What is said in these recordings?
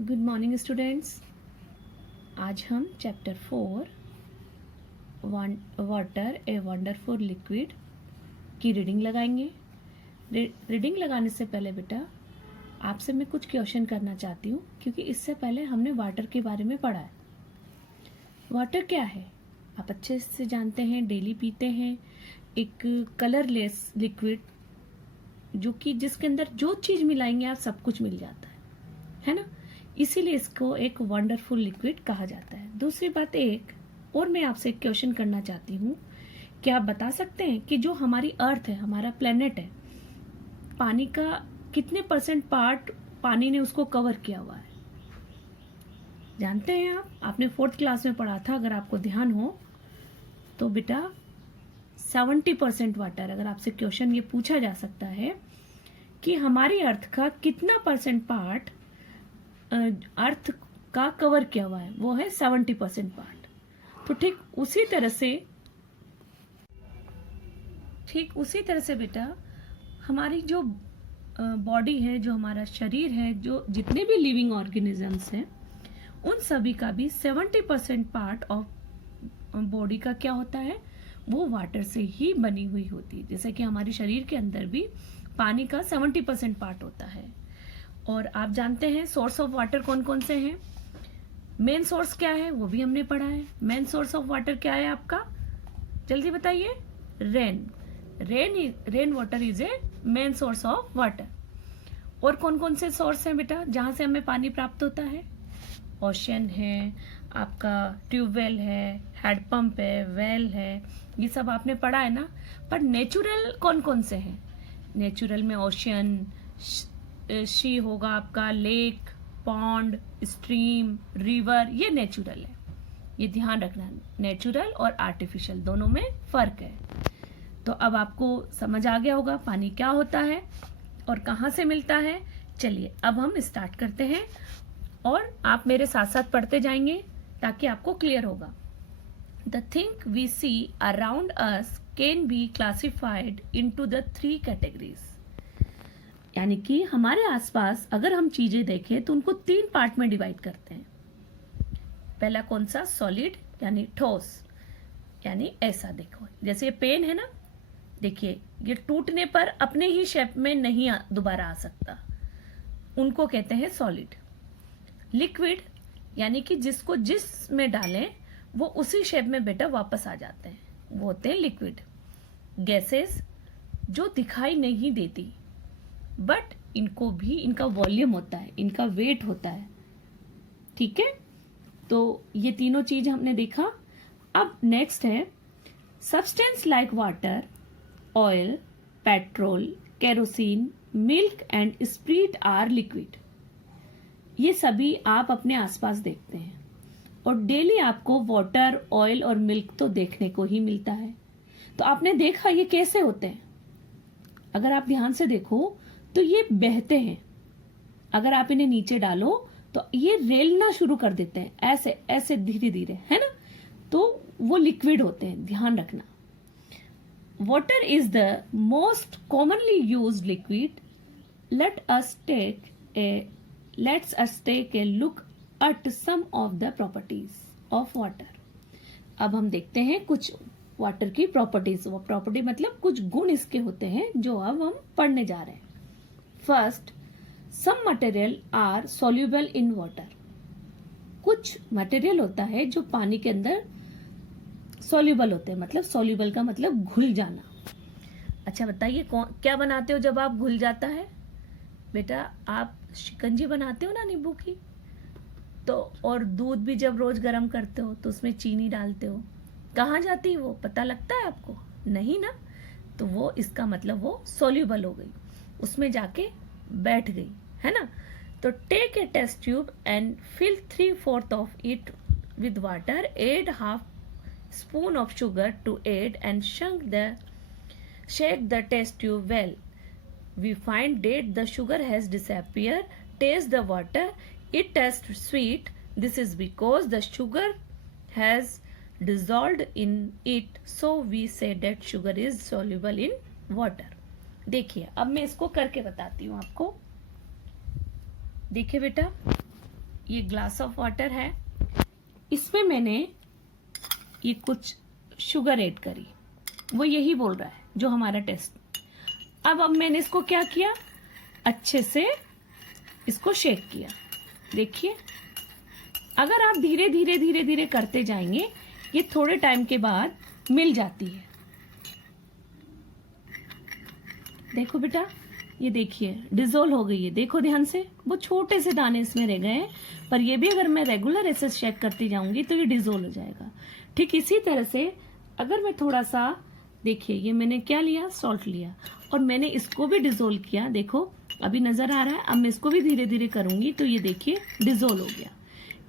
Good morning students. आज हम chapter 4 water a wonderful liquid की रीडिंग लगाएंगे। रीडिंग लगाने से पहले बेटा आपसे मैं कुछ क्वेश्चन करना चाहती हूँ, क्योंकि इससे पहले हमने वाटर के बारे में पढ़ा है। वाटर क्या है आप अच्छे से जानते हैं, डेली पीते हैं। एक कलरलेस लिक्विड जो कि जिसके अंदर जो चीज़ मिलाएंगे आप सब कुछ मिल जाता है ना। इसीलिए इसको एक वंडरफुल लिक्विड कहा जाता है। दूसरी बात एक और मैं आपसे एक क्वेश्चन करना चाहती हूँ, क्या आप बता सकते हैं कि जो हमारी अर्थ है, हमारा प्लेनेट है, पानी का कितने % पार्ट पानी ने उसको कवर किया हुआ है? जानते हैं आप? आपने 4th क्लास में पढ़ा था, अगर आपको ध्यान हो तो बेटा 70% वाटर। अगर आपसे क्वेश्चन ये पूछा जा सकता है कि हमारी अर्थ का कितना % पार्ट अर्थ का कवर किया हुआ है, वो है 70% पार्ट। तो ठीक उसी तरह से बेटा हमारी जो बॉडी है, जो हमारा शरीर है, जो जितने भी लिविंग ऑर्गेनिजम्स हैं, उन सभी का भी 70% पार्ट ऑफ बॉडी का क्या होता है, वो वाटर से ही बनी हुई होती है। जैसे कि हमारे शरीर के अंदर भी पानी का 70% पार्ट होता है। और आप जानते हैं सोर्स ऑफ वाटर कौन कौन से हैं। मेन सोर्स क्या है वो भी हमने पढ़ा है। मेन सोर्स ऑफ वाटर क्या है आपका, जल्दी बताइए। Rain water is a main source of water. और कौन कौन से सोर्स हैं बेटा जहां से हमें पानी प्राप्त होता है? ओशन है, आपका ट्यूबवेल है, हैंडपंप है, वेल है, ये सब आपने पढ़ा है ना। पर नेचुरल कौन कौन से हैं? नेचुरल में ओशन, सी होगा आपका, लेक, पॉन्ड, स्ट्रीम, रिवर, ये नेचुरल है। ये ध्यान रखना, नेचुरल और आर्टिफिशियल दोनों में फर्क है। तो अब आपको समझ आ गया होगा पानी क्या होता है और कहाँ से मिलता है। चलिए अब हम स्टार्ट करते हैं और आप मेरे साथ साथ पढ़ते जाएंगे ताकि आपको क्लियर होगा। The thing we see around us can be classified into the 3 categories। यानी कि हमारे आसपास अगर हम चीजें देखें तो उनको 3 पार्ट में डिवाइड करते हैं। पहला कौन सा? सॉलिड यानी ठोस, यानी ऐसा देखो, जैसे ये पेन है ना, देखिए ये टूटने पर अपने ही शेप में नहीं दोबारा आ सकता, उनको कहते हैं सॉलिड। लिक्विड यानी कि जिसको जिस में डालें वो उसी शेप में बेटा वापस आ जाते हैं, वो होते हैं लिक्विड। गैसेस जो दिखाई नहीं देती बट इनको भी इनका वॉल्यूम होता है, इनका वेट होता है, ठीक है। तो ये तीनों चीज हमने देखा। अब नेक्स्ट है substance like water, oil, petrol, kerosene, milk and spirit are liquid. ये सभी आप अपने आसपास देखते हैं और डेली आपको वाटर, ऑयल और मिल्क तो देखने को ही मिलता है। तो आपने देखा ये कैसे होते हैं। अगर आप ध्यान से देखो तो ये बहते हैं, अगर आप इन्हें नीचे डालो तो ये रेलना शुरू कर देते हैं, ऐसे ऐसे धीरे धीरे, है ना। तो वो लिक्विड होते हैं, ध्यान रखना। Water is the most commonly used liquid. Let's us take a look at some of the properties of water. अब हम देखते हैं कुछ वाटर की प्रॉपर्टीज। वो प्रॉपर्टी मतलब कुछ गुण इसके होते हैं जो अब हम पढ़ने जा रहे हैं। First, some material are soluble in water. कुछ मटेरियल होता है जो पानी के अंदर सॉल्यूबल होते हैं, मतलब सॉल्यूबल का मतलब घुल जाना। अच्छा बताइए क्या बनाते हो जब आप घुल जाता है? बेटा आप शिकंजी बनाते हो ना नींबू की, तो और दूध भी जब रोज गर्म करते हो तो उसमें चीनी डालते हो, कहाँ जाती है वो, पता लगता है आपको? नहीं ना। तो वो इसका मतलब वो सॉल्यूबल हो गई, उसमें जाके बैठ गई, है ना। तो take a test tube and fill 3/4 of it with water, add half spoon of sugar to add and shake the test tube well. We find that the sugar has disappeared. Taste the water, it tastes sweet. This is because the sugar has dissolved in it, so we say that sugar is soluble in water। देखिए अब मैं इसको करके बताती हूँ आपको। देखिए बेटा ये ग्लास ऑफ वाटर है, इसमें मैंने ये कुछ शुगर ऐड करी, वो यही बोल रहा है जो हमारा टेस्ट। अब मैंने इसको क्या किया, अच्छे से इसको शेक किया। देखिए, अगर आप धीरे धीरे धीरे धीरे करते जाएंगे, ये थोड़े टाइम के बाद मिल जाती है। देखो बेटा, ये देखिए डिजोल्व हो गई है, देखो ध्यान से, वो छोटे से दाने इसमें रह गए हैं, पर ये भी अगर मैं रेगुलर ऐसे चेक करती जाऊंगी तो ये डिजोल्व हो जाएगा। ठीक इसी तरह से अगर मैं थोड़ा सा, देखिए ये मैंने क्या लिया, सॉल्ट लिया, और मैंने इसको भी डिजोल्व किया। देखो अभी नजर आ रहा है। अब मैं इसको भी धीरे धीरे करूंगी तो ये देखिए डिजोल्व हो गया।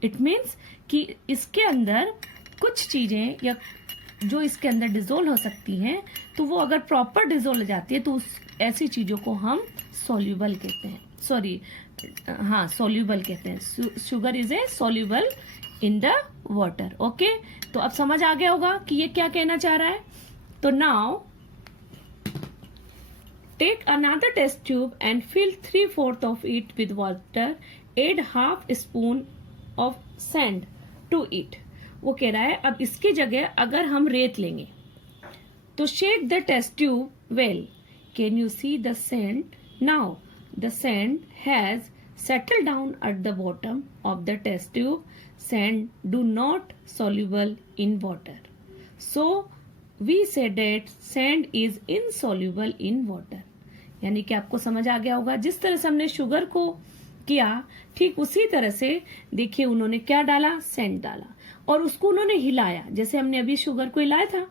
इट मीन्स कि इसके अंदर कुछ चीजें या जो इसके अंदर डिजोल्व हो सकती हैं, तो वो अगर प्रॉपर डिजोल्व हो जाती है तो ऐसी चीजों को हम सोल्यूबल कहते हैं। सोल्यूबल कहते हैं। Sugar is a soluble in the water. Okay, तो अब समझ आ गया होगा कि ये क्या कहना चाह रहा है। तो now take another test tube and fill 3/4 of it with water. Add half spoon of sand to it. वो कह रहा है अब इसकी जगह अगर हम रेत लेंगे तो shake the test tube well. Can you see the sand? Now the sand has settled down at the bottom of the test tube. Sand do not soluble in water. So we say that sand is insoluble in water. यानी कि आपको समझ आ गया होगा, जिस तरह से हमने शुगर को किया ठीक उसी तरह से देखिए उन्होंने क्या डाला, सैंड डाला, और उसको उन्होंने हिलाया, जैसे हमने अभी शुगर को हिलाया था,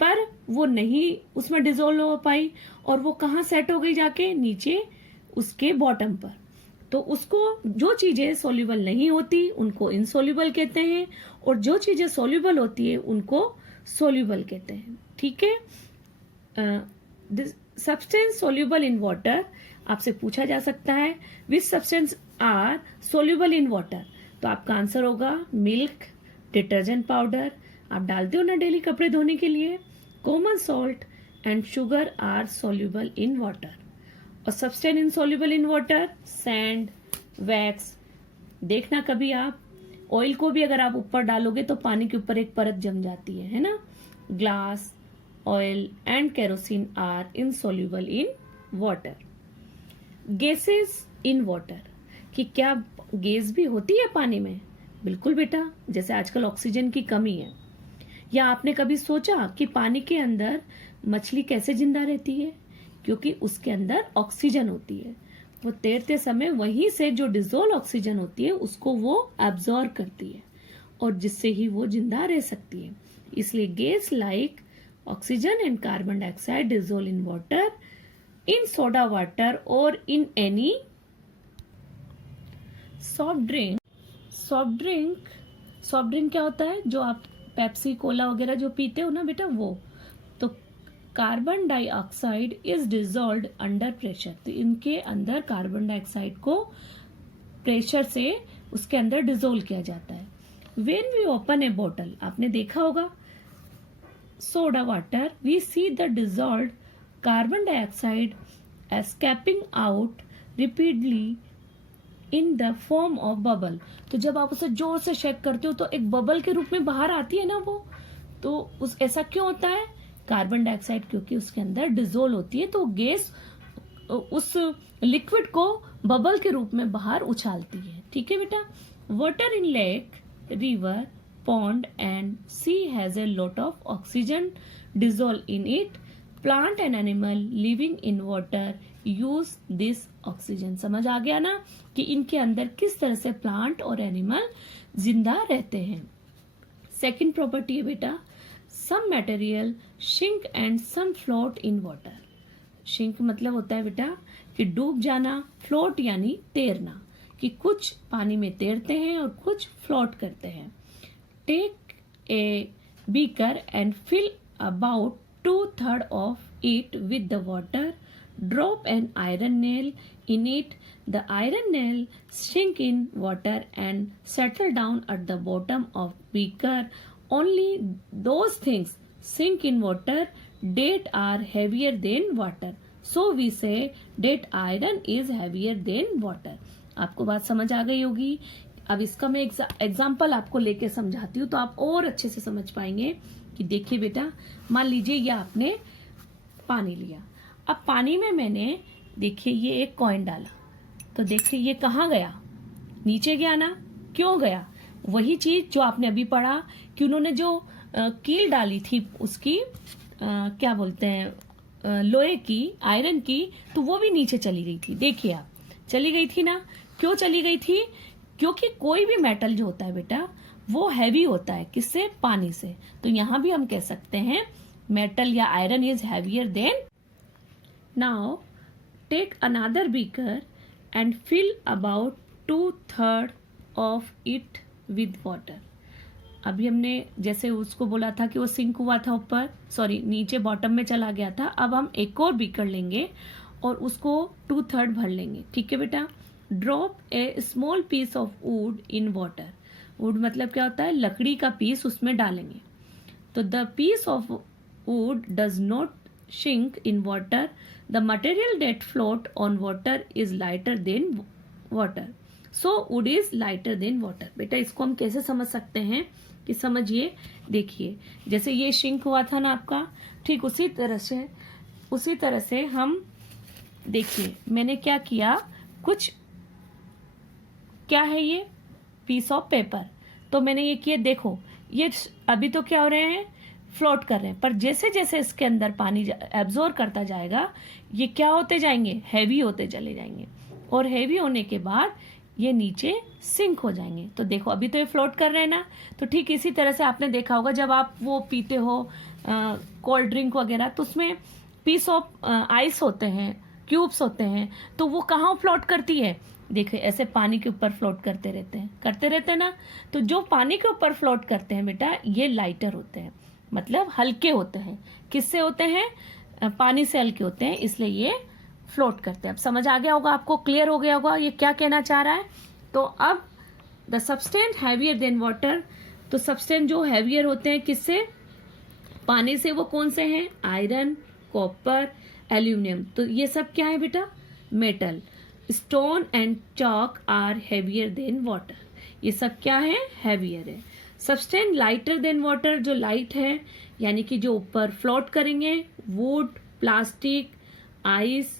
पर वो नहीं उसमें डिजोल्व हो पाई, और वो कहाँ सेट हो गई जाके, नीचे उसके बॉटम पर। तो उसको जो चीजें सोल्यूबल नहीं होती उनको इनसोल्यूबल कहते हैं, और जो चीजें सोल्यूबल होती है उनको सोल्यूबल कहते हैं। ठीक है। सब्सटेंस सोल्यूबल इन वाटर, आपसे पूछा जा सकता है which substance are soluble in water, तो आपका आंसर होगा मिल्क, डिटर्जेंट पाउडर, आप डालते हो ना डेली कपड़े धोने के लिए, common salt and sugar are soluble in water. और substance insoluble in water, sand, wax. देखना कभी आप ऑयल को भी अगर आप ऊपर डालोगे तो पानी के ऊपर एक परत जम जाती है ना। Glass, oil and kerosene are insoluble in water. Gases in water, कि क्या गैस भी होती है पानी में? बिल्कुल बेटा, जैसे आजकल ऑक्सीजन की कमी है। या आपने कभी सोचा कि पानी के अंदर मछली कैसे जिंदा रहती है? क्योंकि उसके अंदर ऑक्सीजन होती है, वो तैरते समय वहीं से जो डिजोल्व ऑक्सीजन होती है उसको वो एब्जॉर्ब करती है, और जिससे ही वो जिंदा रह सकती है। इसलिए gas like oxygen and carbon dioxide dissolve in water, in soda water और in any soft drink. Soft drink क्या होता है? जो आप पेप्सी, कोला वगैरह जो पीते हो ना बेटा, वो। तो carbon dioxide is dissolved under pressure, तो इनके अंदर कार्बन डाइऑक्साइड को प्रेशर से उसके अंदर डिजोल्व किया जाता है। When we open a bottle, आपने देखा होगा soda water, we see the dissolved carbon dioxide escaping out repeatedly in the form of bubble. तो जब आप उसे जोर से शेक करते हो तो एक बबल के रूप में बाहर आती है ना वो, तो उस ऐसा क्यों होता है? कार्बन डाइऑक्साइड क्योंकि उसके अंदर डिजोल्व होती है, तो गैस उस लिक्विड को बबल के रूप में बाहर उछालती है। ठीक है बेटा। Water in lake, river, pond and sea has a lot of oxygen dissolved in it. Plant and animal living in water use this oxygen. समझ आ गया ना कि इनके अंदर किस तरह से प्लांट और एनिमल जिंदा रहते हैं। सेकंड प्रॉपर्टी है बेटा, some material sink and some float in water. Sink मतलब होता है बेटा कि डूब जाना, float यानी तैरना, कि कुछ पानी में तैरते हैं और कुछ फ्लोट करते हैं। Take a beaker and fill about 2/3 of it with the water. Drop an iron nail in it. The iron nail sink in water and settle down at the bottom of beaker. Only those things sink in water that are heavier than water. So we say that iron is heavier than water. आपको बात समझ आ गई होगी। अब इसका मैं example आपको लेके समझाती हूँ तो आप और अच्छे से समझ पाएंगे कि देखिए बेटा, मान लीजिए ये आपने पानी लिया। अब पानी में मैंने देखिए ये एक कॉइन डाला, तो देखिए ये कहाँ गया, नीचे गया ना। क्यों गया? वही चीज जो आपने अभी पढ़ा कि उन्होंने जो कील डाली थी उसकी क्या बोलते हैं, लोहे की, आयरन की, तो वो भी नीचे चली गई थी। देखिए आप, चली गई थी ना। क्यों चली गई थी? क्योंकि कोई भी मेटल जो होता है बेटा वो हैवी होता है, किससे? पानी से। तो यहां भी हम कह सकते हैं मेटल या iron is heavier than. Now take another beaker and fill about 2/3 of it with water. अभी हमने जैसे उसको बोला था कि वो सिंक हुआ था ऊपर, सॉरी नीचे बॉटम में चला गया था। अब हम एक और बीकर लेंगे और उसको 2/3 भर लेंगे। ठीक है बेटा। Drop a small piece of wood in water. Wood मतलब क्या होता है? लकड़ी का पीस उसमें डालेंगे। तो the piece of wood does not sink in water, the material that float on water is lighter than water, so wood is lighter than water. बेटा इसको हम कैसे समझ सकते हैं कि समझिए, देखिए जैसे ये शिंक हुआ था ना आपका, ठीक उसी तरह से हम देखिए मैंने क्या किया, कुछ क्या है ये पीस ऑफ पेपर, तो मैंने ये किया। देखो ये अभी तो क्या हो रहे हैं, फ्लोट कर रहे हैं, पर जैसे जैसे इसके अंदर पानी एब्जॉर्ब करता जाएगा ये क्या होते जाएंगे, हैवी होते चले जाएंगे, और हैवी होने के बाद ये नीचे सिंक हो जाएंगे। तो देखो अभी तो ये फ्लोट कर रहे हैं ना। तो ठीक इसी तरह से आपने देखा होगा जब आप वो पीते हो कोल्ड ड्रिंक वगैरह, तो उसमें पीस ऑफ आइस होते हैं, क्यूब्स होते हैं, तो वो कहाँ फ्लोट करती है? देखिए ऐसे पानी के ऊपर फ्लोट करते रहते हैं ना। तो जो पानी के ऊपर फ्लोट करते हैं बेटा ये लाइटर होते हैं, मतलब हल्के होते हैं। किससे होते हैं? पानी से हल्के होते हैं, इसलिए ये फ्लोट करते हैं। अब समझ आ गया होगा आपको, क्लियर हो गया होगा ये क्या कहना चाह रहा है। तो अब the substance heavier than water, तो सब्सटेंस जो हैवियर होते हैं किससे? पानी से। वो कौन से हैं? Iron, copper, aluminium. तो ये सब क्या है बेटा? Metal. Stone and chalk are heavier than water. ये सब क्या है? हैवियर है। सब्सटेंस लाइटर देन वाटर, जो लाइट है यानी कि जो ऊपर फ्लोट करेंगे, wood, plastic, ice,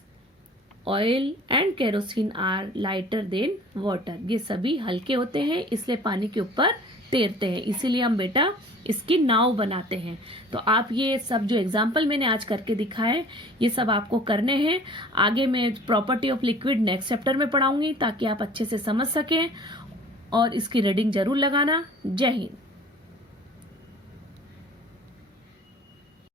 oil and kerosene are lighter than water. ये सभी हल्के होते हैं इसलिए पानी के ऊपर तैरते हैं, इसीलिए हम बेटा इसकी नाव बनाते हैं। तो आप ये सब जो एग्जाम्पल मैंने आज करके दिखाए ये सब आपको करने हैं। आगे मैं property of liquid next chapter में पढ़ाऊंगी ताकि आप अच्छे से समझ सकें, और इसकी रीडिंग जरूर लगाना। जय हिंद।